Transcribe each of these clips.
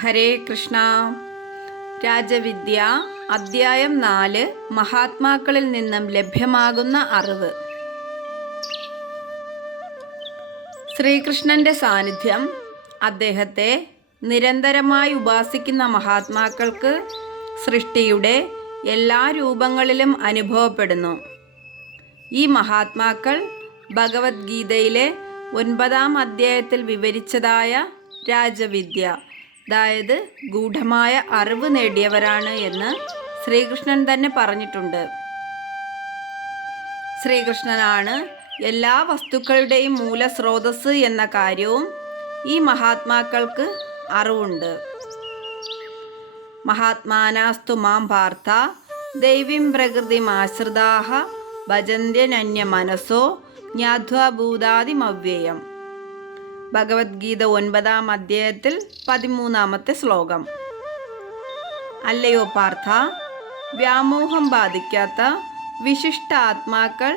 ഹരേ കൃഷ്ണ. രാജവിദ്യ അദ്ധ്യായം നാല് മഹാത്മാക്കളിൽ നിന്നും ലഭ്യമാകുന്ന അറിവ്. ശ്രീകൃഷ്ണന്റെ സാന്നിധ്യം അദ്ദേഹത്തെ നിരന്തരമായി ഉപാസിക്കുന്ന മഹാത്മാക്കൾക്ക് സൃഷ്ടിയുടെ എല്ലാ രൂപങ്ങളിലും അനുഭവപ്പെടുന്നു. ഈ മഹാത്മാക്കൾ ഭഗവത്ഗീതയിലെ ഒൻപതാം അധ്യായത്തിൽ വിവരിച്ചതായ രാജവിദ്യ. അതായത് ഗൂഢമായ അറിവ് നേടിയവരാണ് എന്ന് ശ്രീകൃഷ്ണൻ തന്നെ പറഞ്ഞിട്ടുണ്ട്. ശ്രീകൃഷ്ണനാണ് എല്ലാ വസ്തുക്കളുടെയും മൂലസ്രോതസ് എന്ന കാര്യവും ഈ മഹാത്മാക്കൾക്ക് അറിവുണ്ട്. മഹാത്മാനാസ്തു മാം പാർത്ഥ ദൈവീം പ്രകൃതിമാശ്രിതാഹ ഭജന്ത്യനന്യ മനസ്സോ ജ്ഞാധ്വഭൂതാദിമവ്യയം ഭഗവത്ഗീത ഒൻപതാം അധ്യായത്തിൽ പതിമൂന്നാമത്തെ ശ്ലോകം. അല്ലയോ പാർത്ഥ വ്യാമോഹം ബാധിക്കാത്ത വിശിഷ്ട ആത്മാക്കൾ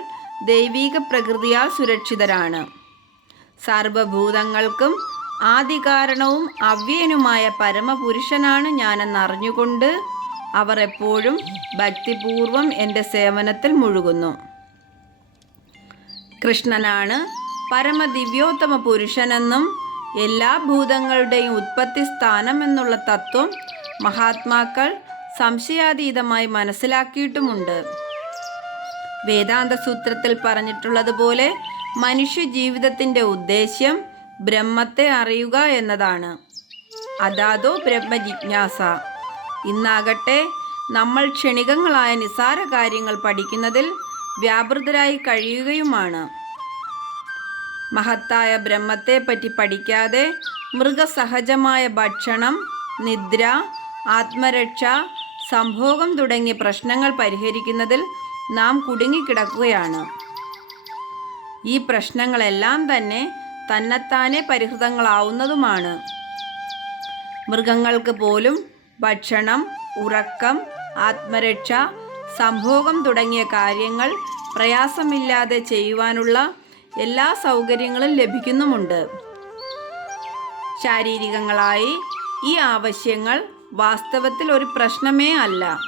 ദൈവീക പ്രകൃതിയാൽ സുരക്ഷിതരാണ്. സർവഭൂതങ്ങൾക്കും ആദികാരണവും അവ്യനുമായ പരമപുരുഷനാണ് ഞാനെന്നറിഞ്ഞുകൊണ്ട് അവർ എപ്പോഴും ഭക്തിപൂർവം എന്റെ സേവനത്തിൽ മുഴുകുന്നു. കൃഷ്ണനാണ് പരമദിവ്യോത്തമ പുരുഷനെന്നും എല്ലാ ഭൂതങ്ങളുടെയും ഉത്പത്തി സ്ഥാനം എന്നുള്ള തത്വം മഹാത്മാക്കൾ സംശയാതീതമായി മനസ്സിലാക്കിയിട്ടുമുണ്ട്. വേദാന്ത സൂത്രത്തിൽ പറഞ്ഞിട്ടുള്ളതുപോലെ മനുഷ്യ ജീവിതത്തിന്റെ ഉദ്ദേശ്യം ബ്രഹ്മത്തെ അറിയുക എന്നതാണ്. അതാതോ ബ്രഹ്മജിജ്ഞാസ. ഇന്നാകട്ടെ നമ്മൾ ക്ഷണികങ്ങളായ നിസാര കാര്യങ്ങൾ പഠിക്കുന്നതിൽ വ്യാപൃതരായി കഴിയുകയുമാണ്. മഹത്തായ ബ്രഹ്മത്തെപ്പറ്റി പഠിക്കാതെ മൃഗസഹജമായ ഭക്ഷണം നിദ്ര ആത്മരക്ഷ സംഭോഗം തുടങ്ങിയ പ്രശ്നങ്ങൾ പരിഹരിക്കുന്നതിൽ നാം കുടുങ്ങിക്കിടക്കുകയാണ്. ഈ പ്രശ്നങ്ങളെല്ലാം തന്നെ തന്നെത്താനെ പരിഹൃതങ്ങളാവുന്നതുമാണ്. മൃഗങ്ങൾക്ക് പോലും ഭക്ഷണം ഉറക്കം ആത്മരക്ഷ സംഭോഗം തുടങ്ങിയ കാര്യങ്ങൾ പ്രയാസമില്ലാതെ ചെയ്യുവാനുള്ള എല്ലാ സൗകര്യങ്ങളും ലഭിക്കുന്നുമുണ്ട്. ശാരീരികങ്ങളായി ഈ ആവശ്യങ്ങൾ വാസ്തവത്തിൽ ഒരു പ്രശ്നമേ അല്ല.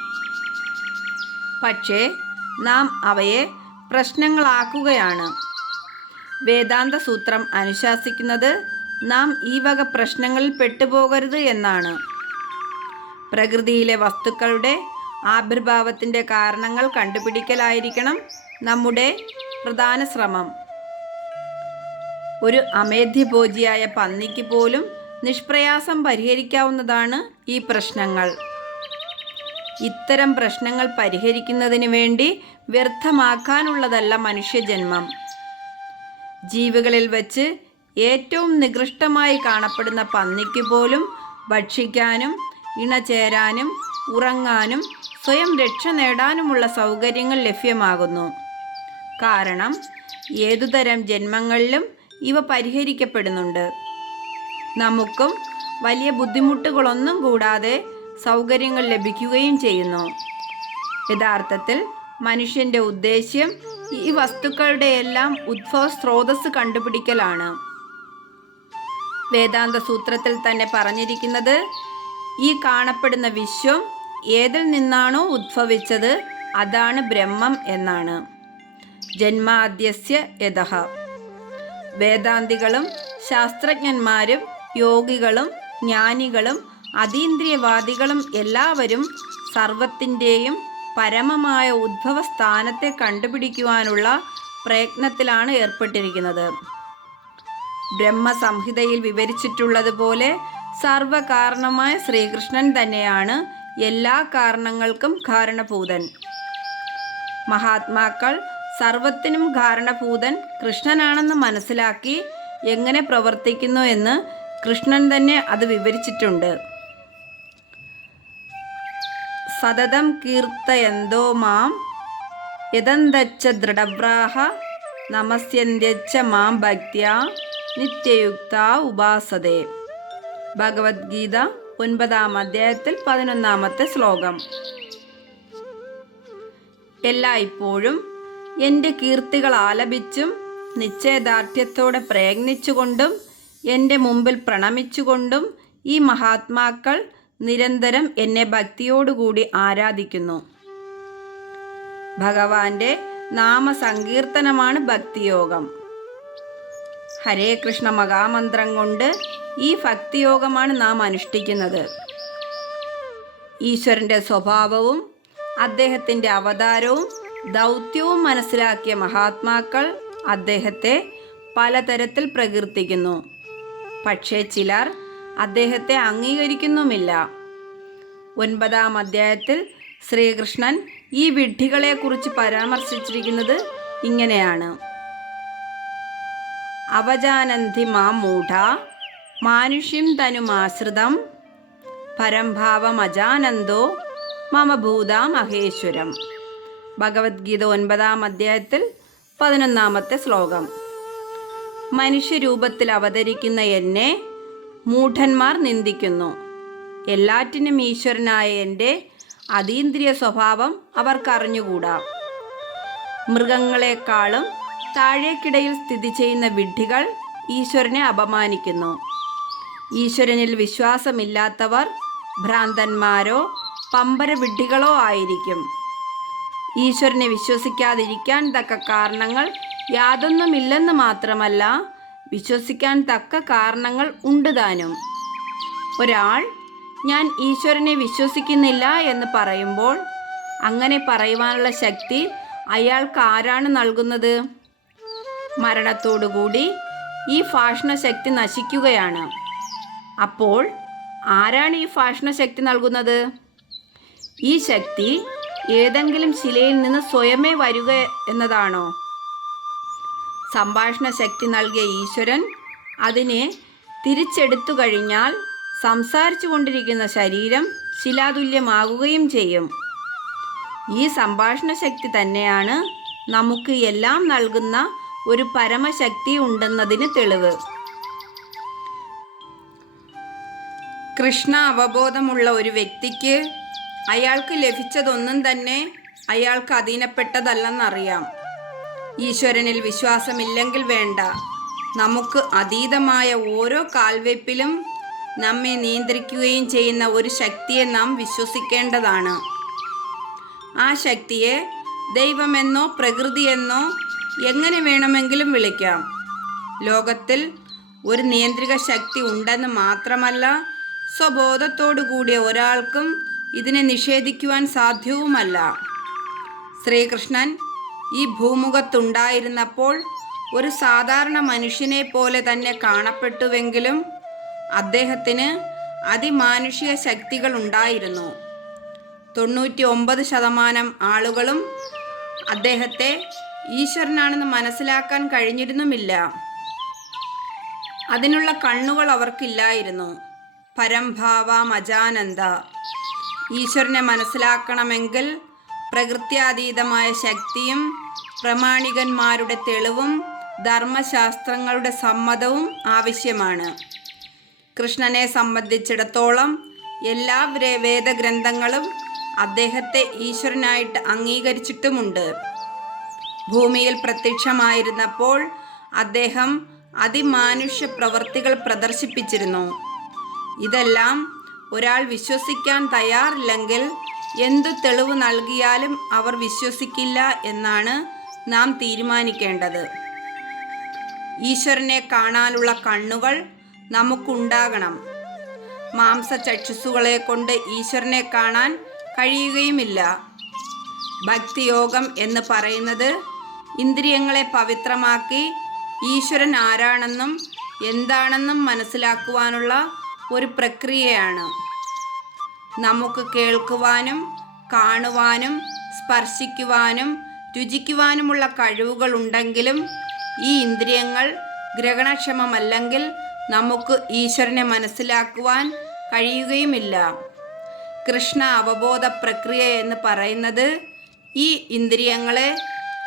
പക്ഷേ നാം അവയെ പ്രശ്നങ്ങളാക്കുകയാണ്. വേദാന്ത സൂത്രം അനുശാസിക്കുന്നത് നാം ഈ വക പ്രശ്നങ്ങളിൽ പെട്ടുപോകരുത് എന്നാണ്. പ്രകൃതിയിലെ വസ്തുക്കളുടെ ആവിർഭാവത്തിന്റെ കാരണങ്ങൾ കണ്ടുപിടിക്കലായിരിക്കണം നമ്മുടെ പ്രധാന ശ്രമം. ഒരു അമേധ്യഭോജിയായ പന്നിക്ക് പോലും നിഷ്പ്രയാസം പരിഹരിക്കാവുന്നതാണ് ഈ പ്രശ്നങ്ങൾ. ഇത്തരം പ്രശ്നങ്ങൾ പരിഹരിക്കുന്നതിന് വേണ്ടി വ്യർത്ഥമാക്കാനുള്ളതല്ല മനുഷ്യജന്മം. ജീവികളിൽ വച്ച് ഏറ്റവും നികൃഷ്ടമായി കാണപ്പെടുന്ന പന്നിക്ക് പോലും ഭക്ഷിക്കാനും ഇണചേരാനും ഉറങ്ങാനും സ്വയം രക്ഷ നേടാനുമുള്ള സൗകര്യങ്ങൾ ലഭ്യമാകുന്നു. കാരണം ഏതുതരം ജന്മങ്ങളിലും ഇവ പരിഹരിക്കപ്പെടുന്നുണ്ട്. നമുക്കും വലിയ ബുദ്ധിമുട്ടുകളൊന്നും കൂടാതെ സൗകര്യങ്ങൾ ലഭിക്കുകയും ചെയ്യുന്നു. യഥാർത്ഥത്തിൽ മനുഷ്യന്റെ ഉദ്ദേശ്യം ഈ വസ്തുക്കളുടെ എല്ലാം ഉദ്ഭവ സ്രോതസ് കണ്ടുപിടിക്കലാണ്. വേദാന്ത സൂത്രത്തിൽ തന്നെ പറഞ്ഞിരിക്കുന്നത് ഈ കാണപ്പെടുന്ന വിശ്വം ഏതിൽ നിന്നാണോ ഉദ്ഭവിച്ചത്? അതാണ് ബ്രഹ്മം എന്നാണ്. ജന്മാദ്യസ്യ യഥ. വേദാന്തികളും ശാസ്ത്രജ്ഞന്മാരും യോഗികളും ജ്ഞാനികളും അതീന്ദ്രിയവാദികളും എല്ലാവരും സർവത്തിന്റെയും പരമമായ ഉദ്ഭവ സ്ഥാനത്തെ കണ്ടുപിടിക്കുവാനുള്ള പ്രയത്നത്തിലാണ് ഏർപ്പെട്ടിരിക്കുന്നത്. ബ്രഹ്മസംഹിതയിൽ വിവരിച്ചിട്ടുള്ളതുപോലെ സർവകാരണമായ ശ്രീകൃഷ്ണൻ തന്നെയാണ് എല്ലാ കാരണങ്ങൾക്കും കാരണഭൂതൻ. മഹാത്മാക്കൾ സർവത്തിനും കാരണഭൂതൻ കൃഷ്ണനാണെന്ന് മനസ്സിലാക്കി എങ്ങനെ പ്രവർത്തിക്കുന്നു എന്ന് കൃഷ്ണൻ തന്നെ അത് വിവരിച്ചിട്ടുണ്ട്. സതതം കീർത്തയന്തോ മാം യതന്തച്ച ദൃഢവ്രാഹ നമസ്യന്ത്യച്ച മാം ഭക്ത്യ നിത്യയുക്ത ഉപാസതേ. ഭഗവത്ഗീത ഒൻപതാം അധ്യായത്തിൽ പതിനൊന്നാമത്തെ ശ്ലോകം. എല്ലായ്പ്പോഴും എന്റെ കീർത്തികൾ ആലപിച്ചും നിശ്ചയദാർഢ്യത്തോടെ പ്രയത്നിച്ചുകൊണ്ടും എന്റെ മുമ്പിൽ പ്രണമിച്ചുകൊണ്ടും ഈ മഹാത്മാക്കൾ നിരന്തരം എന്നെ ഭക്തിയോടുകൂടി ആരാധിക്കുന്നു. ഭഗവാന്റെ നാമസങ്കീർത്തനമാണ് ഭക്തിയോഗം. ഹരേ കൃഷ്ണ മഹാമന്ത്രം കൊണ്ട് ഈ ഭക്തിയോഗമാണ് നാം അനുഷ്ഠിക്കുന്നത്. ഈശ്വരന്റെ സ്വഭാവവും അദ്ദേഹത്തിന്റെ അവതാരവും ദൗത്യവും മനസ്സിലാക്കിയ മഹാത്മാക്കൾ അദ്ദേഹത്തെ പലതരത്തിൽ പ്രകീർത്തിക്കുന്നു. പക്ഷേ ചിലർ അദ്ദേഹത്തെ അംഗീകരിക്കുന്നുമില്ല. ഒൻപതാം അധ്യായത്തിൽ ശ്രീകൃഷ്ണൻ ഈ വിഡ്ഢികളെക്കുറിച്ച് പരാമർശിച്ചിരിക്കുന്നത് ഇങ്ങനെയാണ്. അവജാനന്തി മാം മൂഢ മാനുഷ്യം തനുമാശ്രിതം പരംഭാവമജാനന്ദോ മമ ഭൂത മഹേശ്വരം ഭഗവത്ഗീത ഒൻപതാം അധ്യായത്തിൽ പതിനൊന്നാമത്തെ ശ്ലോകം. മനുഷ്യരൂപത്തിൽ അവതരിക്കുന്ന എന്നെ മൂഢന്മാർ നിന്ദിക്കുന്നു. എല്ലാറ്റിനും ഈശ്വരനായ എന്റെ അതീന്ദ്രിയ സ്വഭാവം അവർക്കറിഞ്ഞുകൂടാ മൃഗങ്ങളെക്കാളും താഴേക്കിടയിൽ സ്ഥിതി ചെയ്യുന്ന വിഡ്ഢികൾ ഈശ്വരനെ അപമാനിക്കുന്നു. ഈശ്വരനിൽ വിശ്വാസമില്ലാത്തവർ ഭ്രാന്തന്മാരോ പമ്പര വിഡ്ഢികളോ ആയിരിക്കും. ഈശ്വരനെ വിശ്വസിക്കാതിരിക്കാൻ തക്ക കാരണങ്ങൾ യാതൊന്നുമില്ലെന്ന് മാത്രമല്ല വിശ്വസിക്കാൻ തക്ക കാരണങ്ങൾ ഉണ്ട് താനും. ഒരാൾ ഞാൻ ഈശ്വരനെ വിശ്വസിക്കുന്നില്ല എന്ന് പറയുമ്പോൾ അങ്ങനെ പറയുവാനുള്ള ശക്തി അയാൾക്ക് ആരാണ് നൽകുന്നത്? മരണത്തോടുകൂടി ഈ ശക്തി നശിക്കുകയാണ്. അപ്പോൾ ആരാണ് ഈ ശക്തി നൽകുന്നത്? ഈ ശക്തി ഏതെങ്കിലും ശിലയിൽ നിന്ന് സ്വയമേ വരിക എന്നതാണോ? സംഭാഷണ ശക്തി നൽകിയ ഈശ്വരൻ അതിനെ തിരിച്ചെടുത്തു കഴിഞ്ഞാൽ സംസാരിച്ചു കൊണ്ടിരിക്കുന്ന ശരീരം ശിലാതുല്യമാകുകയും ചെയ്യും. ഈ സംഭാഷണ ശക്തി തന്നെയാണ് നമുക്ക് എല്ലാം നൽകുന്ന ഒരു പരമശക്തി ഉണ്ടെന്നതിന് തെളിവ്. കൃഷ്ണ അവബോധമുള്ള ഒരു വ്യക്തിക്ക് അയാൾക്ക് ലഭിച്ചതൊന്നും തന്നെ അയാൾക്ക് അധീനപ്പെട്ടതല്ലെന്നറിയാം. ഈശ്വരനിൽ വിശ്വാസമില്ലെങ്കിൽ വേണ്ട. നമുക്ക് അതീതമായ ഓരോ കാൽവെപ്പിലും നമ്മെ നിയന്ത്രിക്കുകയും ചെയ്യുന്ന ഒരു ശക്തിയെ നാം വിശ്വസിക്കേണ്ടതാണ്. ആ ശക്തിയെ ദൈവമെന്നോ പ്രകൃതിയെന്നോ എങ്ങനെ വേണമെങ്കിലും വിളിക്കാം. ലോകത്തിൽ ഒരു നിയന്ത്രിക ശക്തി ഉണ്ടെന്ന് മാത്രമല്ല സ്വബോധത്തോടു കൂടിയ ഒരാൾക്കും ഇതിനെ നിഷേധിക്കുവാൻ സാധ്യവുമല്ല. ശ്രീകൃഷ്ണൻ ഈ ഭൂമുഖത്തുണ്ടായിരുന്നപ്പോൾ ഒരു സാധാരണ മനുഷ്യനെ പോലെ തന്നെ കാണപ്പെട്ടുവെങ്കിലും അദ്ദേഹത്തിന് അതിമാനുഷിക ശക്തികൾ ഉണ്ടായിരുന്നു തൊണ്ണൂറ്റി ഒമ്പത് ശതമാനം ആളുകളും അദ്ദേഹത്തെ ഈശ്വരനാണെന്ന് മനസ്സിലാക്കാൻ കഴിഞ്ഞിരുന്നുമില്ല. അതിനുള്ള കണ്ണുകൾ അവർക്കില്ലായിരുന്നു. പരംഭാവ അജാനന്ദ ഈശ്വരനെ മനസ്സിലാക്കണമെങ്കിൽ പ്രകൃത്യാതീതമായ ശക്തിയും പ്രമാണികന്മാരുടെ തെളിവും ധർമ്മശാസ്ത്രങ്ങളുടെ സമ്മതവും ആവശ്യമാണ്. കൃഷ്ണനെ സംബന്ധിച്ചിടത്തോളം എല്ലാ വേദഗ്രന്ഥങ്ങളും അദ്ദേഹത്തെ ഈശ്വരനായിട്ട് അംഗീകരിച്ചിട്ടുമുണ്ട്. ഭൂമിയിൽ പ്രത്യക്ഷമായിരുന്നപ്പോൾ അദ്ദേഹം അതിമാനുഷ്യ പ്രവൃത്തികൾ പ്രദർശിപ്പിച്ചിരുന്നു. ഇതെല്ലാം ഒരാൾ വിശ്വസിക്കാൻ തയ്യാറില്ലെങ്കിൽ എന്തു തെളിവ് നൽകിയാലും അവർ വിശ്വസിക്കില്ല എന്നാണ് നാം തീരുമാനിക്കേണ്ടത്. ഈശ്വരനെ കാണാനുള്ള കണ്ണുകൾ നമുക്കുണ്ടാകണം. മാംസചക്ഷുസുകളെ കൊണ്ട് ഈശ്വരനെ കാണാൻ കഴിയുകയുമില്ല. ഭക്തിയോഗം എന്ന് പറയുന്നത് ഇന്ദ്രിയങ്ങളെ പവിത്രമാക്കി ഈശ്വരൻ ആരാണെന്നും എന്താണെന്നും മനസ്സിലാക്കുവാനുള്ള ഒരു പ്രക്രിയയാണ്. നമുക്ക് കേൾക്കുവാനും കാണുവാനും സ്പർശിക്കുവാനും രുചിക്കുവാനുമുള്ള കഴിവുകൾ ഉണ്ടെങ്കിലും ഈ ഇന്ദ്രിയങ്ങൾ ഗ്രഹണക്ഷമമല്ലെങ്കിൽ നമുക്ക് ഈശ്വരനെ മനസ്സിലാക്കുവാൻ കഴിയുകയുമില്ല. കൃഷ്ണ അവബോധ പ്രക്രിയ എന്ന് പറയുന്നത് ഈ ഇന്ദ്രിയങ്ങളെ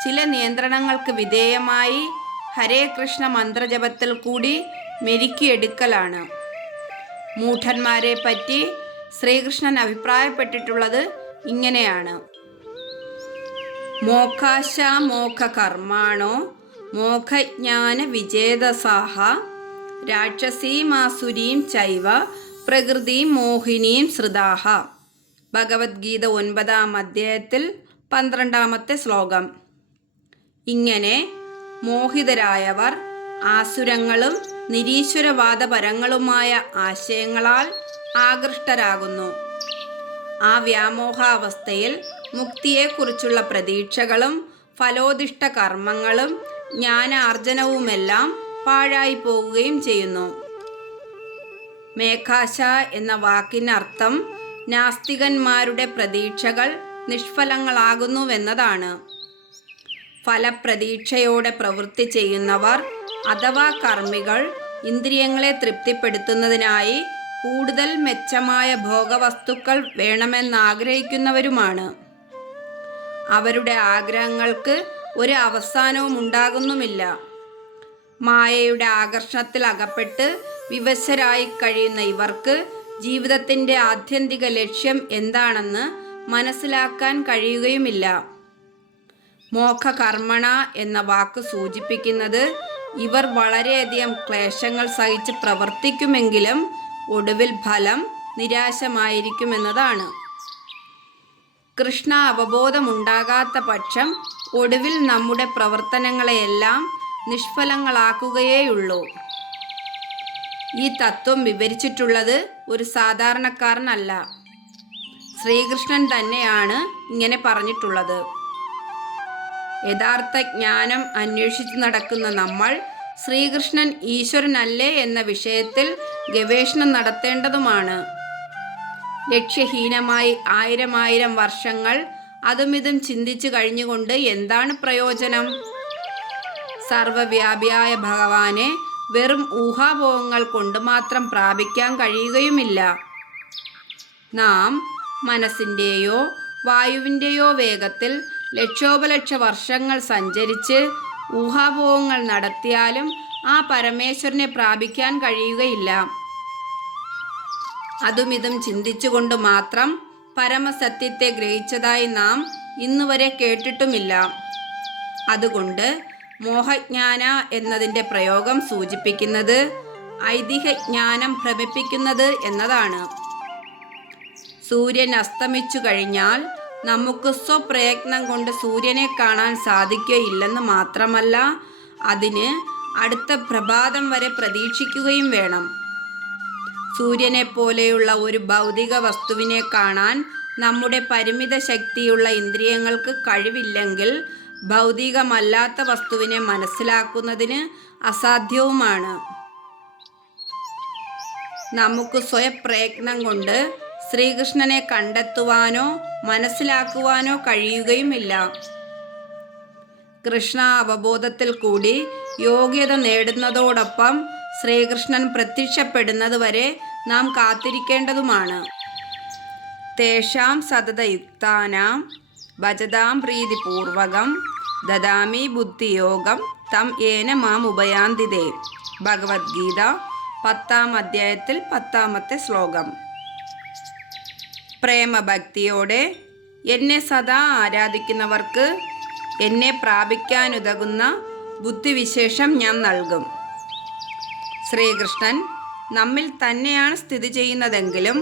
ചില നിയന്ത്രണങ്ങൾക്ക് വിധേയമായി ഹരേ കൃഷ്ണ മന്ത്രജപത്തിൽ കൂടി മെരുക്കിയെടുക്കലാണ്. മൂഢന്മാരെ പറ്റി ശ്രീകൃഷ്ണൻ അഭിപ്രായപ്പെട്ടിട്ടുള്ളത് ഇങ്ങനെയാണ്. മോഖാശ മോഖ കർമാണോ മോഖജ്ഞാന വിജേതസാഹ രാക്ഷസീമാസുരീം ചൈവ പ്രകൃതി മോഹിനിയും ശ്രുതാഹ ഭഗവത്ഗീത ഒൻപതാം അധ്യായത്തിൽ പന്ത്രണ്ടാമത്തെ ശ്ലോകം. ഇങ്ങനെ മോഹിതരായവർ ആസുരങ്ങളും നിരീശ്വരവാദപരങ്ങളുമായ ആശയങ്ങളാൽ ആകൃഷ്ടരാകുന്നു. ആ വ്യാമോഹാവസ്ഥയിൽ മുക്തിയെക്കുറിച്ചുള്ള പ്രതീക്ഷകളും ഫലോദിഷ്ട കർമ്മങ്ങളും ജ്ഞാനാർജനവുമെല്ലാം പാഴായി പോവുകയും ചെയ്യുന്നു. മേഘാശ എന്ന വാക്കിനർത്ഥം നാസ്തികന്മാരുടെ പ്രതീക്ഷകൾ നിഷ്ഫലങ്ങളാകുന്നുവെന്നതാണ്. ഫലപ്രതീക്ഷയോടെ പ്രവൃത്തി ചെയ്യുന്നവർ അഥവാ കർമ്മികൾ ഇന്ദ്രിയങ്ങളെ തൃപ്തിപ്പെടുത്തുന്നതിനായി കൂടുതൽ മെച്ചമായ ഭോഗവസ്തുക്കൾ വേണമെന്നാഗ്രഹിക്കുന്നവരുമാണ്. അവരുടെ ആഗ്രഹങ്ങൾക്ക് ഒരു അവസാനവും ഉണ്ടാകുന്നുമില്ല. മായയുടെ ആകർഷണത്തിൽ അകപ്പെട്ട് വിവശരായി കഴിയുന്ന ഇവർക്ക് ജീവിതത്തിന്റെ ആത്യന്തിക ലക്ഷ്യം എന്താണെന്ന് മനസ്സിലാക്കാൻ കഴിയുകയുമില്ല. മോഖകർമ്മണ എന്ന വാക്ക് സൂചിപ്പിക്കുന്നത് ഇവർ വളരെയധികം ക്ലേശങ്ങൾ സഹിച്ച് പ്രവർത്തിക്കുമെങ്കിലും ഒടുവിൽ ഫലം നിരാശമായിരിക്കുമെന്നതാണ്. കൃഷ്ണ അവബോധമുണ്ടാകാത്ത പക്ഷം ഒടുവിൽ നമ്മുടെ പ്രവർത്തനങ്ങളെയെല്ലാം നിഷ്ഫലങ്ങളാക്കുകയേയുള്ളൂ. ഈ തത്വം വിവരിച്ചിട്ടുള്ളത് ഒരു സാധാരണക്കാരനല്ല. ശ്രീകൃഷ്ണൻ തന്നെയാണ് ഇങ്ങനെ പറഞ്ഞിട്ടുള്ളത്. യഥാർത്ഥ ജ്ഞാനം അന്വേഷിച്ച് നടക്കുന്ന നമ്മൾ ശ്രീകൃഷ്ണൻ ഈശ്വരനല്ലേ എന്ന വിഷയത്തിൽ ഗവേഷണം നടത്തേണ്ടതുമാണ്. ലക്ഷ്യഹീനമായി ആയിരം ആയിരം വർഷങ്ങൾ അതുമിതും ചിന്തിച്ചു കഴിഞ്ഞുകൊണ്ട് എന്താണ് പ്രയോജനം? സർവവ്യാപിയായ ഭഗവാനെ വെറും ഊഹാഭോഹങ്ങൾ കൊണ്ട് മാത്രം പ്രാപിക്കാൻ കഴിയുകയുമില്ല. നാം മനസ്സിന്റെയോ വായുവിന്റെയോ വേഗത്തിൽ ലക്ഷോപലക്ഷ വർഷങ്ങൾ സഞ്ചരിച്ച് ഊഹാപോഹങ്ങൾ നടത്തിയാലും ആ പരമേശ്വരനെ പ്രാപിക്കാൻ കഴിയുകയില്ല. അതുമിതും ചിന്തിച്ചുകൊണ്ട് മാത്രം പരമസത്യത്തെ ഗ്രഹിച്ചതായി നാം ഇന്നുവരെ കേട്ടിട്ടുമില്ല. അതുകൊണ്ട് മോഹജ്ഞാന എന്നതിന്റെ പ്രയോഗം സൂചിപ്പിക്കുന്നത് ഐതിഹ്യജ്ഞാനം ഭ്രമിപ്പിക്കുന്നത് എന്നതാണ്. സൂര്യൻ അസ്തമിച്ചു കഴിഞ്ഞാൽ നമുക്ക് സ്വപ്രയത്നം കൊണ്ട് സൂര്യനെ കാണാൻ സാധിക്കുകയില്ലെന്ന് മാത്രമല്ല അതിന് അടുത്ത പ്രഭാതം വരെ പ്രതീക്ഷിക്കുകയും വേണം. സൂര്യനെ പോലെയുള്ള ഒരു ഭൗതിക വസ്തുവിനെ കാണാൻ നമ്മുടെ പരിമിത ശക്തിയുള്ള ഇന്ദ്രിയങ്ങൾക്ക് കഴിവില്ലെങ്കിൽ ഭൗതികമല്ലാത്ത വസ്തുവിനെ മനസ്സിലാക്കുന്നതിന് അസാധ്യവുമാണ്. നമുക്ക് സ്വയപ്രയത്നം കൊണ്ട് ശ്രീകൃഷ്ണനെ കണ്ടെത്തുവാനോ മനസ്സിലാക്കുവാനോ കഴിയുകയുമില്ല. കൃഷ്ണ അവബോധത്തിൽ കൂടി യോഗ്യത നേടുന്നതോടൊപ്പം ശ്രീകൃഷ്ണൻ പ്രത്യക്ഷപ്പെടുന്നത് വരെ നാം കാത്തിരിക്കേണ്ടതുമാണ്. തേഷാം സതതയുക്താനാം ഭജതാം പ്രീതിപൂർവകം ദദാമി ബുദ്ധിയോഗം തം ഏന മാം ഉപയാന്തിതേ ഭഗവത്ഗീത പത്താം അധ്യായത്തിൽ പത്താമത്തെ ശ്ലോകം. പ്രേമഭക്തിയോടെ എന്നെ സദാ ആരാധിക്കുന്നവർക്ക് എന്നെ പ്രാപിക്കാനുതകുന്ന ബുദ്ധിവിശേഷം ഞാൻ നൽകും. ശ്രീകൃഷ്ണൻ നമ്മിൽ തന്നെയാണ് സ്ഥിതി ചെയ്യുന്നതെങ്കിലും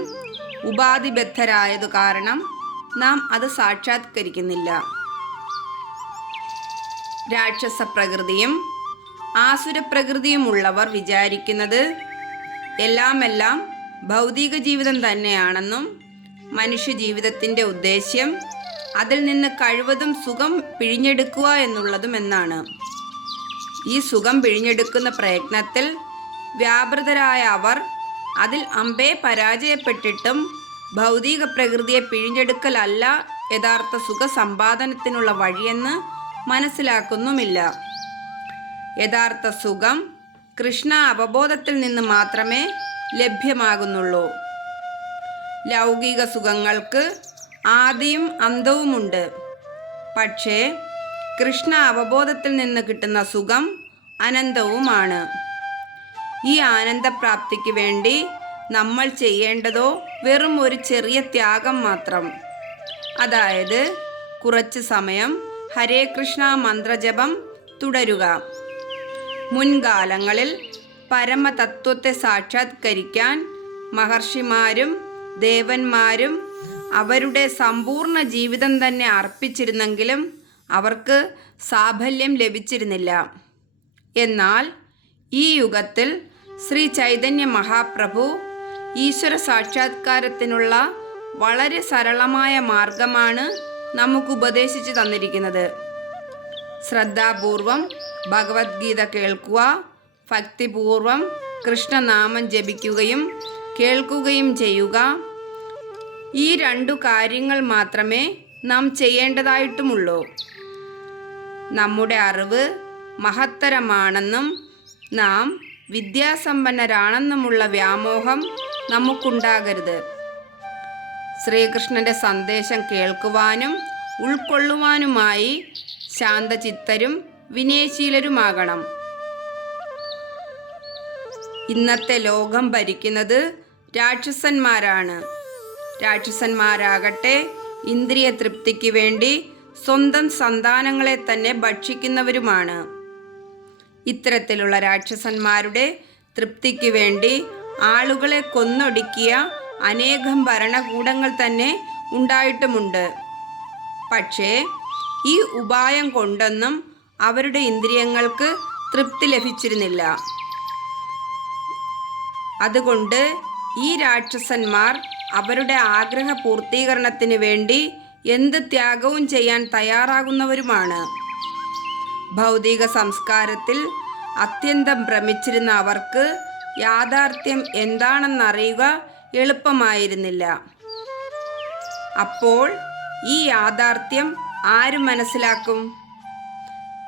ഉപാധിബദ്ധരായതു കാരണം നാം അത് സാക്ഷാത്കരിക്കുന്നില്ല. രാക്ഷസ പ്രകൃതിയും ആസുരപ്രകൃതിയുമുള്ളവർ വിചാരിക്കുന്നത് എല്ലാമെല്ലാം ഭൗതിക ജീവിതം തന്നെയാണെന്നും മനുഷ്യ ജീവിതത്തിന്റെ ഉദ്ദേശ്യം അതിൽ നിന്ന് കഴിവതും സുഖം പിഴിഞ്ഞെടുക്കുക എന്നുള്ളതും എന്നാണ്. ഈ സുഖം പിഴിഞ്ഞെടുക്കുന്ന പ്രയത്നത്തിൽ വ്യാപൃതരായ അവർ അതിൽ അമ്പേ പരാജയപ്പെട്ടിട്ടും ഭൗതിക പ്രകൃതിയെ പിഴിഞ്ഞെടുക്കലല്ല യഥാർത്ഥ സുഖ സമ്പാദനത്തിനുള്ള വഴിയെന്ന് മനസ്സിലാക്കുന്നുമില്ല. യഥാർത്ഥ സുഖം കൃഷ്ണ അവബോധത്തിൽ നിന്ന് മാത്രമേ ലഭ്യമാകുന്നുള്ളൂ. ലൗകിക സുഖങ്ങൾക്ക് ആദിയും അന്തവുമുണ്ട്. പക്ഷേ കൃഷ്ണ അവബോധത്തിൽ നിന്ന് കിട്ടുന്ന സുഖം അനന്തവുമാണ്. ഈ ആനന്ദപ്രാപ്തിക്ക് വേണ്ടി നമ്മൾ ചെയ്യേണ്ടതോ വെറും ഒരു ചെറിയ ത്യാഗം മാത്രം. അതായത് കുറച്ച് സമയം ഹരേ കൃഷ്ണ മന്ത്രജപം തുടരുക. മുൻകാലങ്ങളിൽ പരമതത്വത്തെ സാക്ഷാത്കരിക്കാൻ മഹർഷിമാരും ദേവന്മാരും അവരുടെ സമ്പൂർണ ജീവിതം തന്നെ അർപ്പിച്ചിരുന്നെങ്കിലും അവർക്ക് സാഫല്യം ലഭിച്ചിരുന്നില്ല. എന്നാൽ ഈ യുഗത്തിൽ ശ്രീ ചൈതന്യ മഹാപ്രഭു ഈശ്വര സാക്ഷാത്കാരത്തിനുള്ള വളരെ സരളമായ മാർഗമാണ് നമുക്ക് ഉപദേശിച്ചു തന്നിരിക്കുന്നത്. ശ്രദ്ധാപൂർവം ഭഗവത്ഗീത കേൾക്കുക ഭക്തിപൂർവം കൃഷ്ണനാമം ജപിക്കുകയും കേൾക്കുകയും ചെയ്യുക. ഈ രണ്ടു കാര്യങ്ങൾ മാത്രമേ നാം ചെയ്യേണ്ടതായിട്ടുമുള്ളൂ. നമ്മുടെ അറിവ് മഹത്തരമാണെന്നും നാം വിദ്യാസമ്പന്നരാണെന്നുമുള്ള വ്യാമോഹം നമുക്കുണ്ടാകരുത്. ശ്രീകൃഷ്ണന്റെ സന്ദേശം കേൾക്കുവാനും ഉൾക്കൊള്ളുവാനുമായി ശാന്തചിത്തരും വിനയശീലരുമാകണം. ഇന്നത്തെ ലോകം ഭരിക്കുന്നത് രാക്ഷസന്മാരാണ്. രാക്ഷസന്മാരാകട്ടെ ഇന്ദ്രിയ തൃപ്തിക്ക് വേണ്ടി സ്വന്തം സന്താനങ്ങളെ തന്നെ ഭക്ഷിക്കുന്നവരുമാണ്. ഇത്തരത്തിലുള്ള രാക്ഷസന്മാരുടെ തൃപ്തിക്ക് വേണ്ടി ആളുകളെ കൊന്നൊടുക്കിയ അനേകം ഭരണകൂടങ്ങൾ തന്നെ ഉണ്ടായിട്ടുമുണ്ട്. പക്ഷേ ഈ ഉപായം കൊണ്ടൊന്നും അവരുടെ ഇന്ദ്രിയങ്ങൾക്ക് തൃപ്തി ലഭിച്ചിരുന്നില്ല. അതുകൊണ്ട് ഈ രാക്ഷസന്മാർ അവരുടെ ആഗ്രഹ പൂർത്തീകരണത്തിന് വേണ്ടി എന്ത് ത്യാഗവും ചെയ്യാൻ തയ്യാറാകുന്നവരുമാണ്. ഭൗതിക സംസ്കാരത്തിൽ അത്യന്തം ഭ്രമിച്ചിരുന്ന അവർക്ക് യാഥാർത്ഥ്യം എന്താണെന്നറിയുക എളുപ്പമായിരുന്നില്ല. അപ്പോൾ ഈ യാഥാർത്ഥ്യം ആര് മനസ്സിലാക്കും?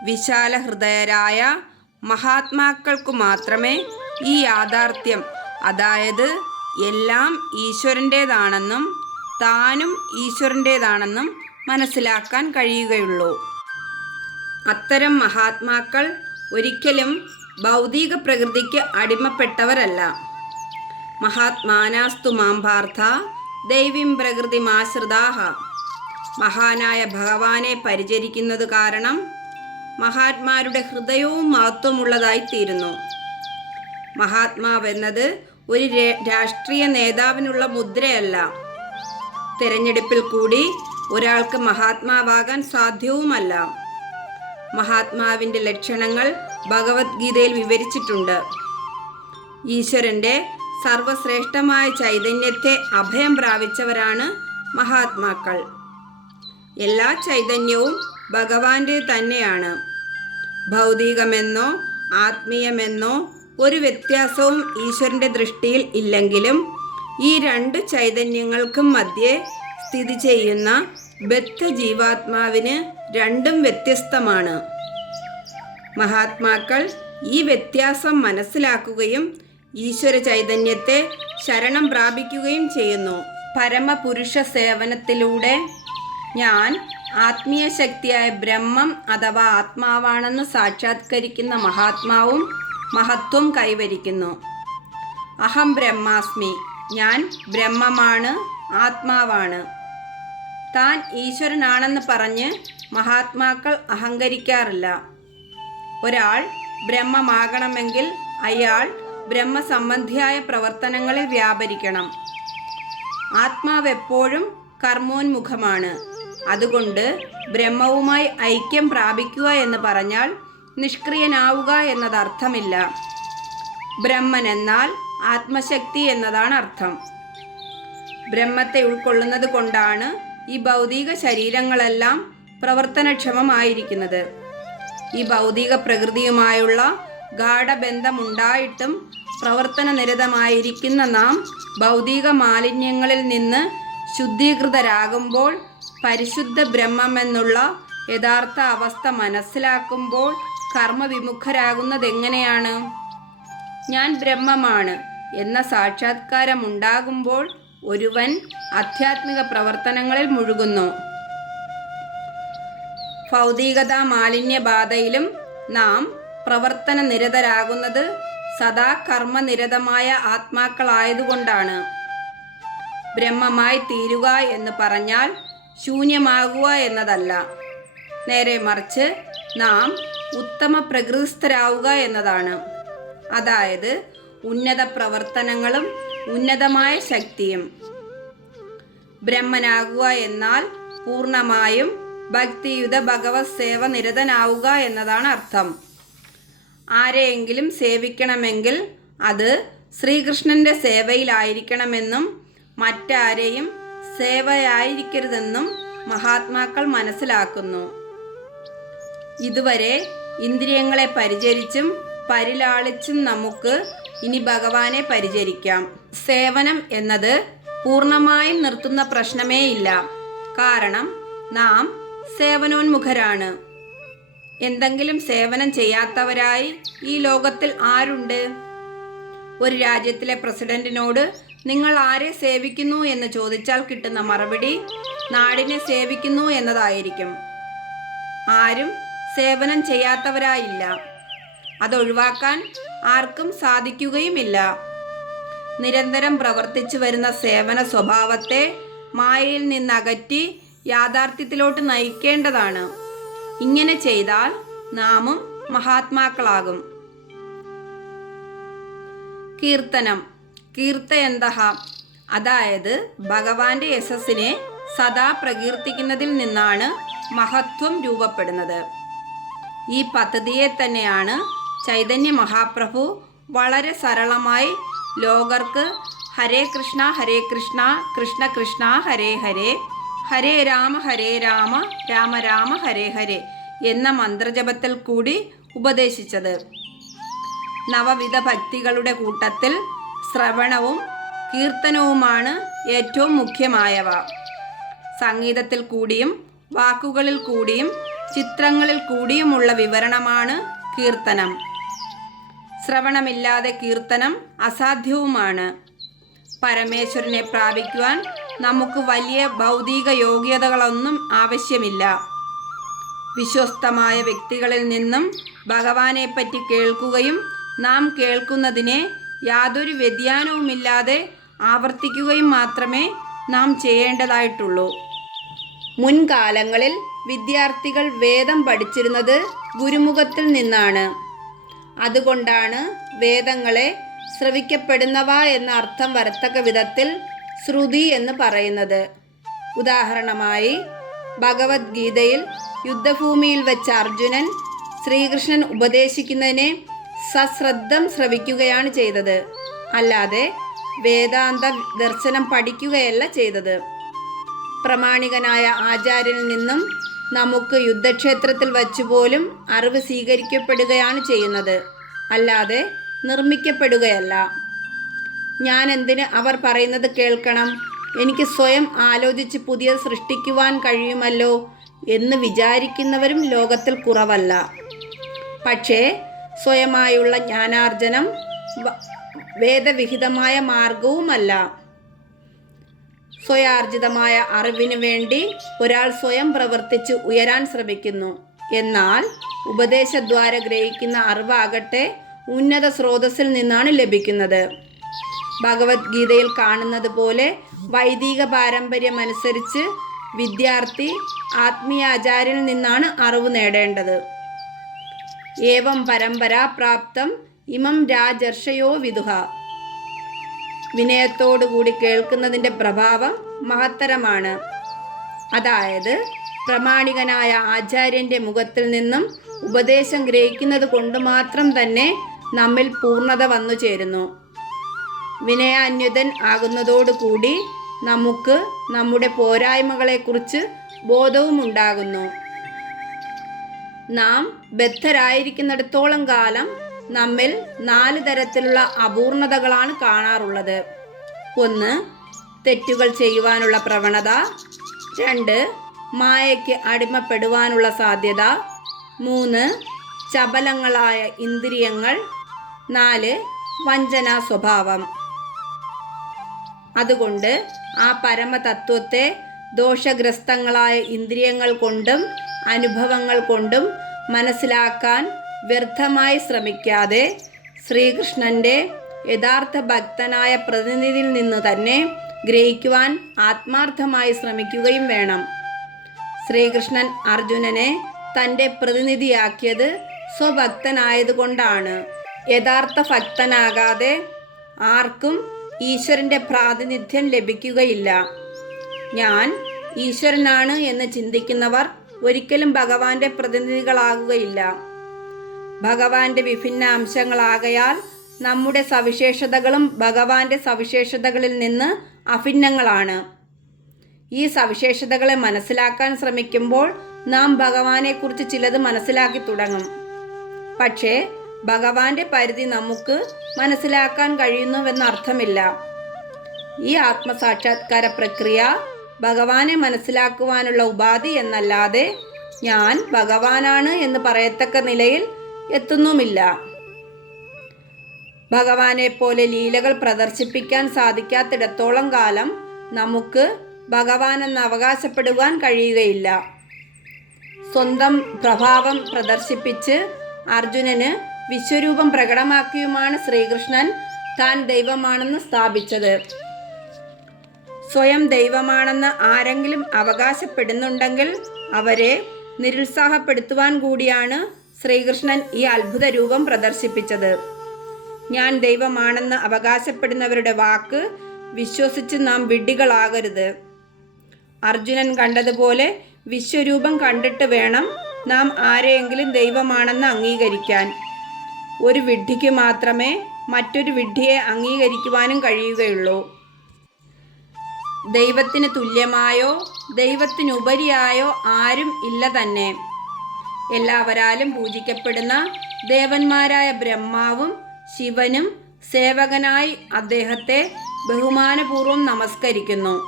വിശാല ഹൃദയരായ മഹാത്മാക്കൾക്കു മാത്രമേ ഈ യാഥാർത്ഥ്യം അതായത് എല്ലാം ഈശ്വരന്റേതാണെന്നും താനും ഈശ്വരന്റേതാണെന്നും മനസ്സിലാക്കാൻ കഴിയുകയുള്ളൂ. അത്തരം മഹാത്മാക്കൾ ഒരിക്കലും ഭൗതിക പ്രകൃതിക്ക് അടിമപ്പെട്ടവരല്ല. മഹാത്മാനാസ്തു മാംപാർത്ഥ ദൈവീം പ്രകൃതിമാശ്രിതാഹ മഹാനായ ഭഗവാനെ പരിചരിക്കുന്നത് കാരണം മഹാത്മാരുടെ ഹൃദയവും മഹത്വമുള്ളതായിത്തീരുന്നു. മഹാത്മാവെന്നത് ഒരു രാഷ്ട്രീയ നേതാവിനുള്ള മുദ്രയല്ല. തിരഞ്ഞെടുപ്പിൽ കൂടി ഒരാൾക്ക് മഹാത്മാവാകാൻ സാധ്യവുമല്ല. മഹാത്മാവിന്റെ ലക്ഷണങ്ങൾ ഭഗവത്ഗീതയിൽ വിവരിച്ചിട്ടുണ്ട്. ഈശ്വരന്റെ സർവശ്രേഷ്ഠമായ ചൈതന്യത്തെ അഭയം പ്രാപിച്ചവരാണ് മഹാത്മാക്കൾ. എല്ലാ ചൈതന്യവും ഭഗവാന്റെ തന്നെയാണ്. ഭൗതികമെന്നോ ആത്മീയമെന്നോ ഒരു വ്യത്യാസവും ഈശ്വരന്റെ ദൃഷ്ടിയിൽ ഇല്ലെങ്കിലും ഈ രണ്ട് ചൈതന്യങ്ങൾക്കും മധ്യേ സ്ഥിതി ചെയ്യുന്ന ബദ്ധ ജീവാത്മാവിന് രണ്ടും വ്യത്യസ്തമാണ്. മഹാത്മാക്കൾ ഈ വ്യത്യാസം മനസ്സിലാക്കുകയും ഈശ്വര ചൈതന്യത്തെ ശരണം പ്രാപിക്കുകയും ചെയ്യുന്നു. പരമപുരുഷ സേവനത്തിലൂടെ ഞാൻ ആത്മീയ ശക്തിയായ ബ്രഹ്മം അഥവാ ആത്മാവാണെന്ന് സാക്ഷാത്കരിക്കുന്ന മഹാത്മാവും മഹത്വം കൈവരിക്കുന്നു. അഹം ബ്രഹ്മാസ്മി. ഞാൻ ബ്രഹ്മമാണ് ആത്മാവാണ്. താൻ ഈശ്വരനാണെന്ന് പറഞ്ഞ് മഹാത്മാക്കൾ അഹങ്കരിക്കാറില്ല. ഒരാൾ ബ്രഹ്മമാകണമെങ്കിൽ അയാൾ ബ്രഹ്മസംബന്ധിയായ പ്രവർത്തനങ്ങളിൽ വ്യാപരിക്കണം. ആത്മാവെപ്പോഴും കർമ്മോന്മുഖമാണ്. അതുകൊണ്ട് ബ്രഹ്മവുമായി ഐക്യം പ്രാപിക്കുക എന്ന് പറഞ്ഞാൽ നിഷ്ക്രിയനാവുക എന്നതർത്ഥമില്ല. ബ്രഹ്മൻ എന്നാൽ ആത്മശക്തി എന്നതാണ് അർത്ഥം ബ്രഹ്മത്തെ ഉൾക്കൊള്ളുന്നത് കൊണ്ടാണ് ഈ ഭൗതിക ശരീരങ്ങളെല്ലാം പ്രവർത്തനക്ഷമമായിരിക്കുന്നത്. ഈ ഭൗതിക പ്രകൃതിയുമായുള്ള ഗാഠബന്ധമുണ്ടായിട്ടും പ്രവർത്തന നിരതമായിരിക്കുന്ന നാം ഭൗതിക മാലിന്യങ്ങളിൽ നിന്ന് ശുദ്ധീകൃതരാകുമ്പോൾ പരിശുദ്ധ ബ്രഹ്മമെന്നുള്ള യഥാർത്ഥ അവസ്ഥ മനസ്സിലാക്കുമ്പോൾ കർമ്മവിമുഖരാകുന്നത് എങ്ങനെയാണ് ഞാൻ ബ്രഹ്മമാണ് എന്ന സാക്ഷാത്കാരം ഉണ്ടാകുമ്പോൾ ഒരുവൻ ആധ്യാത്മിക പ്രവർത്തനങ്ങളിൽ മുഴുകുന്നു. ഭൗതികത മാലിന്യബാധയിലും നാം പ്രവർത്തന നിരതരാകുന്നത് സദാ കർമ്മനിരതമായ ആത്മാക്കളായതുകൊണ്ടാണ്. ബ്രഹ്മമായി തീരുക എന്ന് പറഞ്ഞാൽ ശൂന്യമാകുക എന്നതല്ല. നേരെ മറിച്ച് നാം ഉത്തമ പ്രകൃതിസ്ഥരാവുക എന്നതാണ്. അതായത് ഉന്നത പ്രവർത്തനങ്ങളും ഉന്നതമായ ശക്തിയും. ബ്രഹ്മനാകുക എന്നാൽ പൂർണമായും ഭക്തിയുത ഭഗവത് സേവ നിരതനാവുക എന്നതാണ് അർത്ഥം. ആരെയെങ്കിലും സേവിക്കണമെങ്കിൽ അത് ശ്രീകൃഷ്ണന്റെ സേവയിലായിരിക്കണമെന്നും മറ്റാരെയും സേവയായിരിക്കരുതെന്നും മഹാത്മാക്കൾ മനസ്സിലാക്കുന്നു. ഇതുവരെ ഇന്ദ്രിയങ്ങളെ പരിചരിച്ചും പരിലാളിച്ചും നമുക്ക് ഇനി ഭഗവാനെ പരിചരിക്കാം. സേവനം എന്നത് പൂർണമായും നിർത്തുന്ന പ്രശ്നമേ ഇല്ല. കാരണം നാം സേവനോന്മുഖരാണ്. എന്തെങ്കിലും സേവനം ചെയ്യാത്തവരായി ഈ ലോകത്തിൽ ആരുണ്ട്? ഒരു രാജ്യത്തിലെ പ്രസിഡന്റിനോട് നിങ്ങൾ ആരെ സേവിക്കുന്നു? എന്ന് ചോദിച്ചാൽ കിട്ടുന്ന മറുപടി നാടിനെ സേവിക്കുന്നു എന്നതായിരിക്കും. ആരും സേവനം ചെയ്യാത്തവരായില്ല. അതൊഴിവാക്കാൻ ആർക്കും സാധിക്കുകയുമില്ല. നിരന്തരം പ്രവർത്തിച്ചു വരുന്ന സേവന സ്വഭാവത്തെ മായയിൽ നിന്നകറ്റി യാഥാർത്ഥ്യത്തിലോട്ട് നയിക്കേണ്ടതാണ്. ഇങ്ങനെ ചെയ്താൽ നാമും മഹാത്മാക്കളാകും. കീർത്തനം. കീർത്ത കീർത്തയന്തഹ. അതായത് ഭഗവാന്റെ യശസ്സിനെ സദാ പ്രകീർത്തിക്കുന്നതിൽ നിന്നാണ് മഹത്വം രൂപപ്പെടുന്നത്. ഈ പദ്ധതിയെ തന്നെയാണ് ചൈതന്യ മഹാപ്രഭു വളരെ സരളമായി ലോകർക്ക് ഹരേ കൃഷ്ണ ഹരേ കൃഷ്ണ കൃഷ്ണ കൃഷ്ണ ഹരേ ഹരേ ഹരേ രാമ ഹരേ രാമ രാമ രാമ ഹരേ ഹരേ എന്ന മന്ത്രജപത്തിൽ കൂടി ഉപദേശിച്ചത്. നവവിധ ഭക്തികളുടെ കൂട്ടത്തിൽ ശ്രവണവും കീർത്തനവുമാണ് ഏറ്റവും മുഖ്യമായവ. സംഗീതത്തിൽ കൂടിയും വാക്കുകളിൽ കൂടിയും ചിത്രങ്ങളിൽ കൂടിയുമുള്ള വിവരണമാണ് കീർത്തനം. ശ്രവണമില്ലാതെ കീർത്തനം അസാധ്യവുമാണ്. പരമേശ്വരനെ പ്രാപിക്കുവാൻ നമുക്ക് വലിയ ഭൗതിക യോഗ്യതകളൊന്നും ആവശ്യമില്ല. വിശ്വസ്തമായ വ്യക്തികളിൽ നിന്നും ഭഗവാനെപ്പറ്റി കേൾക്കുകയും നാം കേൾക്കുന്നതിനെ യാതൊരു വ്യതിയാനവുമില്ലാതെ ആവർത്തിക്കുകയും മാത്രമേ നാം ചെയ്യേണ്ടതായിട്ടുള്ളൂ. മുൻകാലങ്ങളിൽ വിദ്യാർത്ഥികൾ വേദം പഠിച്ചിരുന്നത് ഗുരുമുഖത്തിൽ നിന്നാണ്. അതുകൊണ്ടാണ് വേദങ്ങളെ ശ്രവിക്കപ്പെടുന്നവ എന്ന അർത്ഥം വരത്തക്ക വിധത്തിൽ ശ്രുതി എന്ന് പറയുന്നത്. ഉദാഹരണമായി ഭഗവത്ഗീതയിൽ യുദ്ധഭൂമിയിൽ വെച്ച് അർജുനൻ ശ്രീകൃഷ്ണൻ ഉപദേശിക്കുന്നതിനെ സശ്രദ്ധം ശ്രവിക്കുകയാണ് ചെയ്തത്. അല്ലാതെ വേദാന്ത ദർശനം പഠിക്കുകയല്ല ചെയ്തത്. പ്രമാണികനായ ആചാര്യനിൽ നിന്നും നമുക്ക് യുദ്ധക്ഷേത്രത്തിൽ വച്ചുപോലും അറിവ് സ്വീകരിക്കപ്പെടുകയാണ് ചെയ്യുന്നത്. അല്ലാതെ നിർമ്മിക്കപ്പെടുകയല്ല. ഞാൻ എന്തിന് അവർ പറയുന്നത് കേൾക്കണം? എനിക്ക് സ്വയം ആലോചിച്ച് പുതിയത് സൃഷ്ടിക്കുവാൻ കഴിയുമല്ലോ എന്ന് വിചാരിക്കുന്നവരും ലോകത്തിൽ കുറവല്ല. പക്ഷേ സ്വയമായുള്ള ജ്ഞാനാർജനം വേദവിഹിതമായ മാർഗവുമല്ല സ്വയാർജിതമായ അറിവിനു വേണ്ടി ഒരാൾ സ്വയം പ്രവർത്തിച്ച് ഉയരാൻ ശ്രമിക്കുന്നു. എന്നാൽ ഉപദേശദ്വാര ഗ്രഹിക്കുന്ന അറിവാകട്ടെ ഉന്നത സ്രോതസ്സിൽ നിന്നാണ് ലഭിക്കുന്നത്. ഭഗവത്ഗീതയിൽ കാണുന്നത് പോലെ വൈദിക പാരമ്പര്യമനുസരിച്ച് വിദ്യാർത്ഥി ആത്മീയാചാര്യനിൽ നിന്നാണ് അറിവ് നേടേണ്ടത്. ഏവം പരമ്പരാപ്രാപ്തം ഇമം രാജർഷയോ വിദുഹ. വിനയത്തോടുകൂടി കേൾക്കുന്നതിന്റെ പ്രഭാവം മഹത്തരമാണ്. അതായത് പ്രമാണികനായ ആചാര്യന്റെ മുഖത്തിൽ നിന്നും ഉപദേശം ഗ്രഹിക്കുന്നത് കൊണ്ട് മാത്രം തന്നെ നമ്മിൽ പൂർണത വന്നു ചേരുന്നു. വിനയാന്യുതൻ ആകുന്നതോടുകൂടി നമുക്ക് നമ്മുടെ പോരായ്മകളെക്കുറിച്ച് ബോധവും ഉണ്ടാകുന്നു നാം ബദ്ധരായിരിക്കുന്നിടത്തോളം കാലം നമ്മിൽ നാല് തരത്തിലുള്ള അപൂർണതകളാണ് കാണാറുള്ളത്. ഒന്ന് തെറ്റുകൾ ചെയ്യുവാനുള്ള പ്രവണത. രണ്ട് മായയ്ക്ക് അടിമപ്പെടുവാനുള്ള സാധ്യത. മൂന്ന് ചപലങ്ങളായ ഇന്ദ്രിയങ്ങൾ. നാല് വഞ്ചനാ സ്വഭാവം. അതുകൊണ്ട് ആ പരമതത്വത്തെ ദോഷഗ്രസ്തങ്ങളായ ഇന്ദ്രിയങ്ങൾ കൊണ്ടും അനുഭവങ്ങൾ കൊണ്ടും മനസ്സിലാക്കാൻ വ്യർത്ഥമായി ശ്രമിക്കാതെ ശ്രീകൃഷ്ണന്റെ യഥാർത്ഥ ഭക്തനായ പ്രതിനിധിയിൽ നിന്ന് തന്നെ ഗ്രഹിക്കുവാൻ ആത്മാർത്ഥമായി ശ്രമിക്കുകയും വേണം. ശ്രീകൃഷ്ണൻ അർജുനനെ തന്റെ പ്രതിനിധിയാക്കിയത് സ്വഭക്തനായതുകൊണ്ടാണ്. യഥാർത്ഥ ഭക്തനാകാതെ ആർക്കും ഈശ്വരന്റെ പ്രാതിനിധ്യം ലഭിക്കുകയില്ല. ഞാൻ ഈശ്വരനാണ് എന്ന് ചിന്തിക്കുന്നവർ ഒരിക്കലും ഭഗവാന്റെ പ്രതിനിധികളാകുകയില്ല. ഭഗവാന്റെ വിഭിന്ന അംശങ്ങളാകയാൽ നമ്മുടെ സവിശേഷതകളും ഭഗവാന്റെ സവിശേഷതകളിൽ നിന്ന് അഭിന്നങ്ങളാണ്. ഈ സവിശേഷതകളെ മനസ്സിലാക്കാൻ ശ്രമിക്കുമ്പോൾ നാം ഭഗവാനെക്കുറിച്ച് ചിലത് മനസ്സിലാക്കി തുടങ്ങും. പക്ഷേ ഭഗവാന്റെ പരിധി നമുക്ക് മനസ്സിലാക്കാൻ കഴിയുന്നുവെന്നർത്ഥമില്ല ഈ ആത്മസാക്ഷാത്കാര പ്രക്രിയ ഭഗവാനെ മനസ്സിലാക്കുവാനുള്ള ഉപാധി എന്നല്ലാതെ ഞാൻ ഭഗവാനാണ് എന്ന് പറയത്തക്ക നിലയിൽ എത്തുന്നുമില്ല. ഭഗവാനെ പോലെ ലീലകൾ പ്രദർശിപ്പിക്കാൻ സാധിക്കാത്തിടത്തോളം കാലം നമുക്ക് ഭഗവാൻ എന്ന് അവകാശപ്പെടുവാൻ കഴിയുകയില്ല. സ്വന്തം പ്രഭാവം പ്രദർശിപ്പിച്ച് അർജുനന് വിശ്വരൂപം പ്രകടമാക്കിയുമാണ് ശ്രീകൃഷ്ണൻ താൻ ദൈവമാണെന്ന് സ്ഥാപിച്ചത്. സ്വയം ദൈവമാണെന്ന് ആരെങ്കിലും അവകാശപ്പെടുന്നുണ്ടെങ്കിൽ അവരെ നിരുത്സാഹപ്പെടുത്തുവാൻ കൂടിയാണ് ശ്രീകൃഷ്ണൻ ഈ അത്ഭുത രൂപം പ്രദർശിപ്പിച്ചത്. ഞാൻ ദൈവമാണെന്ന് അവകാശപ്പെടുന്നവരുടെ വാക്ക് വിശ്വസിച്ച് നാം വിഡ്ഢികളാകരുത്. അർജുനൻ കണ്ടതുപോലെ വിശ്വരൂപം കണ്ടിട്ട് വേണം നാം ആരെയെങ്കിലും ദൈവമാണെന്ന് അംഗീകരിക്കാൻ. ഒരു വിഡ്ഢിക്ക് മാത്രമേ മറ്റൊരു വിഡ്ഢിയെ അംഗീകരിക്കുവാനും കഴിയുകയുള്ളൂ. ദൈവത്തിന് തുല്യമായോ ദൈവത്തിനുപരിയായോ ആരും ഇല്ല തന്നെ. എല്ലാവരാലും പൂജിക്കപ്പെടുന്ന ദേവന്മാരായ ബ്രഹ്മാവും ശിവനും സേവകനായി അദ്ദേഹത്തെ ബഹുമാനപൂർവം നമസ്കരിക്കുന്നു.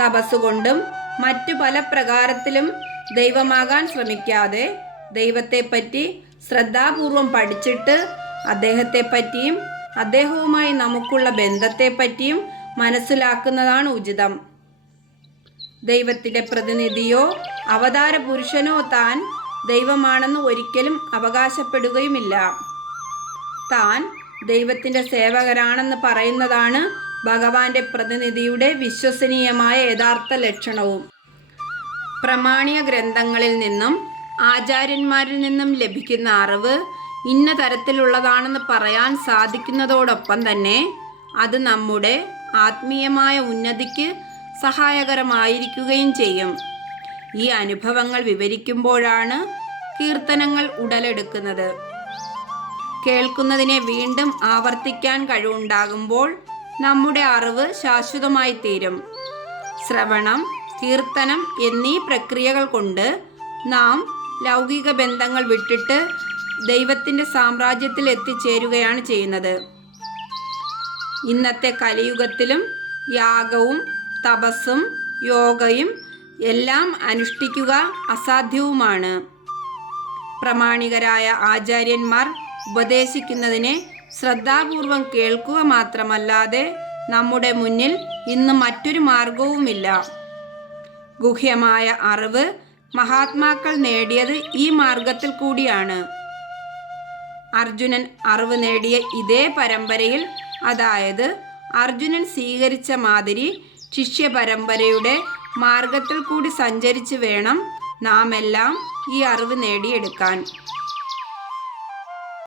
തപസ്സുകൊണ്ടും മറ്റു പല പ്രകാരത്തിലും ദൈവമാകാൻ ശ്രമിക്കാതെ ദൈവത്തെപ്പറ്റി ശ്രദ്ധാപൂർവം പഠിച്ചിട്ട് അദ്ദേഹത്തെപ്പറ്റിയും അദ്ദേഹവുമായി നമുക്കുള്ള ബന്ധത്തെപ്പറ്റിയും മനസ്സിലാക്കുന്നതാണ് ഉചിതം. ദൈവത്തിന്റെ പ്രതിനിധിയോ അവതാര പുരുഷനോ താൻ ദൈവമാണെന്ന് ഒരിക്കലും അവകാശപ്പെടുകയുമില്ല. താൻ ദൈവത്തിന്റെ സേവകരാണെന്ന് പറയുന്നതാണ് ഭഗവാന്റെ പ്രതിനിധിയുടെ വിശ്വസനീയമായ യഥാർത്ഥ ലക്ഷണവും. പ്രമാണീയ ഗ്രന്ഥങ്ങളിൽ നിന്നും ആചാര്യന്മാരിൽ നിന്നും ലഭിക്കുന്ന അറിവ് ഇന്ന തരത്തിലുള്ളതാണെന്ന് പറയാൻ സാധിക്കുന്നതോടൊപ്പം തന്നെ അത് നമ്മുടെ ആത്മീയമായ ഉന്നതിക്ക് സഹായകരമായിരിക്കുകയും ചെയ്യും. ഈ അനുഭവങ്ങൾ വിവരിക്കുമ്പോഴാണ് കീർത്തനങ്ങൾ ഉടലെടുക്കുന്നത്. കേൾക്കുന്നതിനെ വീണ്ടും ആവർത്തിക്കാൻ കഴിവുണ്ടാകുമ്പോൾ നമ്മുടെ അറിവ് ശാശ്വതമായി തീരും. ശ്രവണം കീർത്തനം എന്നീ പ്രക്രിയകൾ കൊണ്ട് നാം ലൗകിക ബന്ധങ്ങൾ വിട്ടിട്ട് ദൈവത്തിന്റെ സാമ്രാജ്യത്തിൽ എത്തിച്ചേരുകയാണ് ചെയ്യുന്നത്. ഇന്നത്തെ കലിയുഗത്തിലും യാഗവും തപസ്സും യോഗയും എല്ലാം അനുഷ്ഠിക്കുക അസാധ്യവുമാണ്. പ്രമാണികരായ ആചാര്യന്മാർ ഉപദേശിക്കുന്നതിനെ ശ്രദ്ധാപൂർവം കേൾക്കുക മാത്രമല്ലാതെ നമ്മുടെ മുന്നിൽ ഇന്ന് മറ്റൊരു മാർഗവുമില്ല. ഗുഹ്യമായ അറിവ് മഹാത്മാക്കൾ നേടിയത് ഈ മാർഗത്തിൽ കൂടിയാണ്. അർജുനൻ അറിവ് നേടിയ ഇതേ പരമ്പരയിൽ അതായത് അർജുനൻ സ്വീകരിച്ച മാതിരി ശിഷ്യ പരമ്പരയുടെ മാർഗത്തിൽ കൂടി സഞ്ചരിച്ച് വേണം നാം എല്ലാം ഈ അറിവ് നേടിയെടുക്കാൻ.